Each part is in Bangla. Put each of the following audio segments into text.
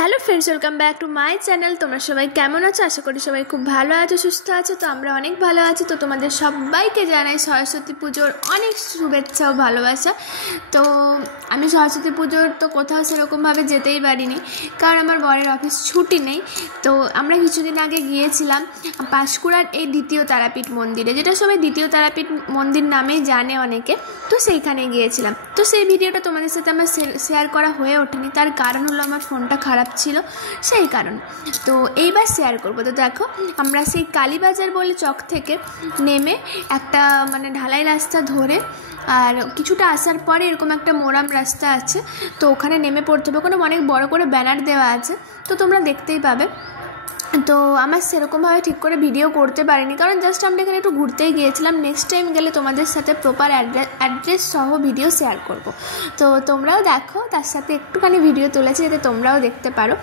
Hello friends, welcome back to my channel. তোমরা সবাই কেমন আছো? আশা করি সবাই খুব ভালো আছো, সুস্থ আছো। তো আমরা অনেক ভালো আছি। তো তোমাদের সবাইকে জানাই সরস্বতী পুজোর অনেক শুভেচ্ছা ও ভালোবাসা। তো আমি সরস্বতী পুজোর তো কোথাও সেরকমভাবে যেতেই পারিনি, কারণ আমার বরের অফিস ছুটি নেই। তো আমরা কিছুদিন আগে গিয়েছিলাম পাঁশকুড়ার এই দ্বিতীয় তারাপীঠ মন্দিরে, যেটা সবাই দ্বিতীয় তারাপীঠ মন্দির নামেই জানে অনেকে। তো সেইখানে গিয়েছিলাম। তো সেই ভিডিওটা তোমাদের সাথে আমার শেয়ার করা হয়ে ওঠেনি, তার কারণ হলো আমার ফোনটা খারাপ ছিল, সেই কারণ। তো এইবার শেয়ার করবো। তো দেখো, আমরা সেই কালীবাজার বলে চক থেকে নেমে একটা ঢালাই রাস্তা ধরে আর কিছুটা আসার পরে এরকম একটা মোরাম রাস্তা আছে, তো ওখানে নেমে পড়তে হবে। ওখানে অনেক বড় করে ব্যানার দেওয়া আছে, তো তোমরা দেখতেই পাবে। তো আমার সেরকমভাবে ঠিক করে ভিডিও করতে পারিনি, কারণ জাস্ট আমরা এখানে একটু ঘুরতেই গিয়েছিলাম। নেক্সট টাইম গেলে তোমাদের সাথে প্রপার অ্যাড্রেস সহ ভিডিও শেয়ার করব। তো তোমরাও দেখো, তার সাথে একটুখানি ভিডিও তুলেছি যাতে তোমরাও দেখতে পারো।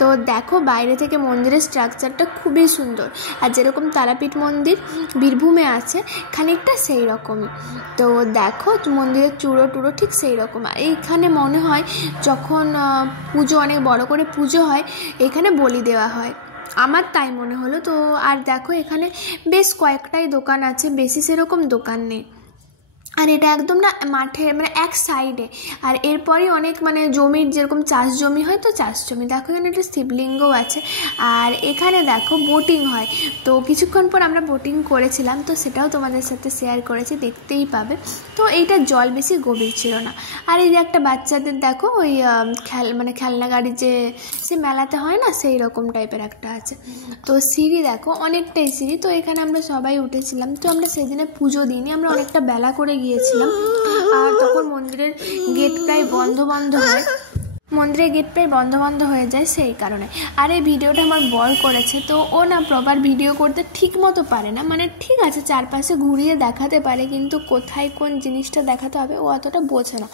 তো দেখো, বাইরে থেকে মন্দিরের স্ট্রাকচারটা খুবই সুন্দর, আর যেরকম তারাপীঠ মন্দির বীরভূমে আছে খানিকটা সেই রকমই। তো দেখো, মন্দিরের চূড়ো টুড়ো ঠিক সেই রকম। এইখানে মনে হয় যখন পুজো, অনেক বড় করে পুজো হয়, এখানে বলি দেওয়া হয়, আমার তাই মনে হলো। তো আর দেখো, এখানে বেশ কয়েকটাই দোকান আছে, বেশি সেরকম দোকান নেই। আর এটা একদম না মাঠে, এক সাইডে। আর এরপরই অনেক জমির, যেরকম চাষ জমি হয়, তো চাষ জমি। দেখো, এখানে একটা শিবলিঙ্গও আছে। আর এখানে দেখো বোটিং হয়, তো কিছুক্ষণ পর আমরা বোটিং করেছিলাম, তো সেটাও তোমাদের সাথে শেয়ার করেছি, দেখতেই পাবে। তো এইটার জল বেশি গভীর ছিল না। আর এই যে একটা বাচ্চাদের দেখো, ওই খেলনা গাড়ি যে সে মেলাতে হয় না, সেই রকম টাইপের একটা আছে। তো সিঁড়ি দেখো, অনেকটাই সিঁড়ি। তো এখানে আমরা সবাই উঠেছিলাম। তো আমরা সেদিনে পুজো দিইনি, আমরা অনেকটা বেলা করে গিয়েছিলাম। আর তখন মন্দিরের গেট প্রায় বন্ধ হয়, মন্দিরের গেট প্রায় বন্ধ হয়ে যায়, সেই কারণে। আর এই ভিডিওটা আমার বর করেছে, তো ও না প্রপার ভিডিও করতে ঠিক মতো পারে না। ঠিক আছে, চারপাশে ঘুরিয়ে দেখাতে পারে, কিন্তু কোথায় কোন জিনিসটা দেখাতে হবে ও অতটা বোঝে না।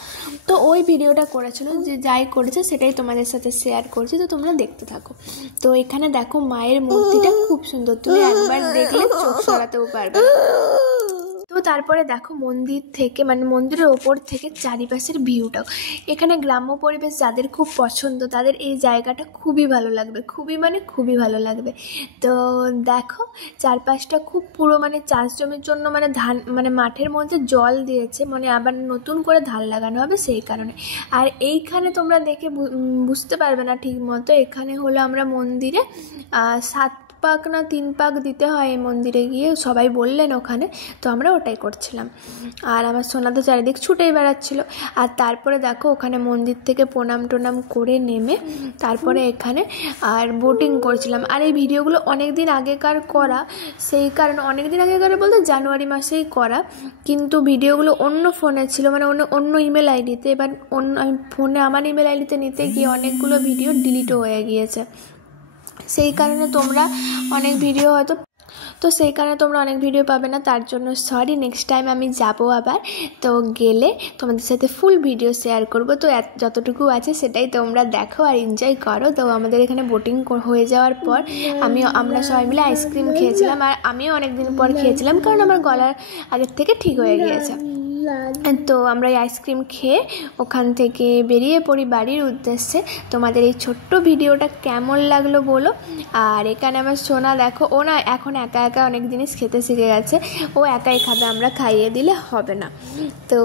তো ওই ভিডিওটা করেছিল, যে যাই করেছে সেটাই তোমাদের সাথে শেয়ার করছি, তো তোমরা দেখতে থাকো। তো এখানে দেখো, মায়ের মূর্তিটা খুব সুন্দর, তুমি একবার দেখলে চোখ সরাতেও পারবে। তো তারপরে দেখো, মন্দির থেকে মন্দিরের ওপর থেকে চারিপাশের ভিউটাও। এখানে গ্রাম্য পরিবেশ যাদের খুব পছন্দ, তাদের এই জায়গাটা খুবই ভালো লাগবে, খুবই ভালো লাগবে। তো দেখো, চারপাশটা খুব পুরো চাষ জমির জন্য ধান, মাঠের মধ্যে জল দিয়েছে, আবার নতুন করে ধান লাগানো হবে, সেই কারণে। আর এইখানে তোমরা দেখে বুঝতে পারবে না ঠিক মতো, এখানে হলো আমরা মন্দিরে 7 পাক না 3 পাক দিতে হয় এই মন্দিরে গিয়ে, সবাই বললেন ওখানে। তো আমরা ওটাই করছিলাম। আর আমার সোনা তো চারিদিক ছুটেই বেড়াচ্ছিল। আর তারপরে দেখো, ওখানে মন্দির থেকে প্রণাম টোনাম করে নেমে তারপরে এখানে আর বোটিং করছিলাম। আর এই ভিডিওগুলো অনেক দিন আগেকার করা, সেই কারণে অনেক দিন আগেকার বলতে জানুয়ারি মাসেই করা, কিন্তু ভিডিওগুলো অন্য ফোনে ছিল, অন্য ইমেল আইডিতে। এবার আমি ফোনে আমার ইমেল আইডিতে নিতে গিয়ে অনেকগুলো ভিডিও ডিলিটও হয়ে গিয়েছে, সেই কারণে তোমরা অনেক ভিডিও অনেক ভিডিও পাবে না, তার জন্য সরি। নেক্সট টাইম আমি যাবো আবার, তো গেলে তোমাদের সাথে ফুল ভিডিও শেয়ার করব। তো যতটুকু আছে সেটাই তোমরা দেখো আর এনজয় করো। তো আমাদের এখানে বোটিং হয়ে যাওয়ার পর আমরা সবাই মিলে আইসক্রিম খেয়েছিলাম, আর আমিও অনেক দিন পর খেয়েছিলাম, কারণ আমার গলার আগের থেকে ঠিক হয়ে গিয়েছে। তো আমরা এই আইসক্রিম খেয়ে ওখান থেকে বেরিয়ে পড়ি বাড়ির উদ্দেশ্যে। তোমাদের এই ছোট্ট ভিডিওটা কেমন লাগলো বলো। আর এখানে আমার সোনা দেখো, ও না এখন একা অনেক জিনিস খেতে শিখে গেছে, ও একাই খাবে, আমরা খাইয়ে দিলে হবে না। তো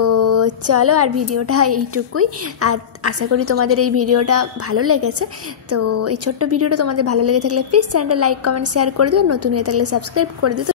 চলো, আর ভিডিওটা এইটুকুই। আর আশা করি তোমাদের এই ভিডিওটা ভালো লেগেছে। তো এই ছোট্ট ভিডিওটা তোমাদের ভালো লেগে থাকলে প্লিজ চ্যানেলটা লাইক কমেন্ট শেয়ার করে দিও, নতুন হয়ে থাকলে সাবস্ক্রাইব করে দিও।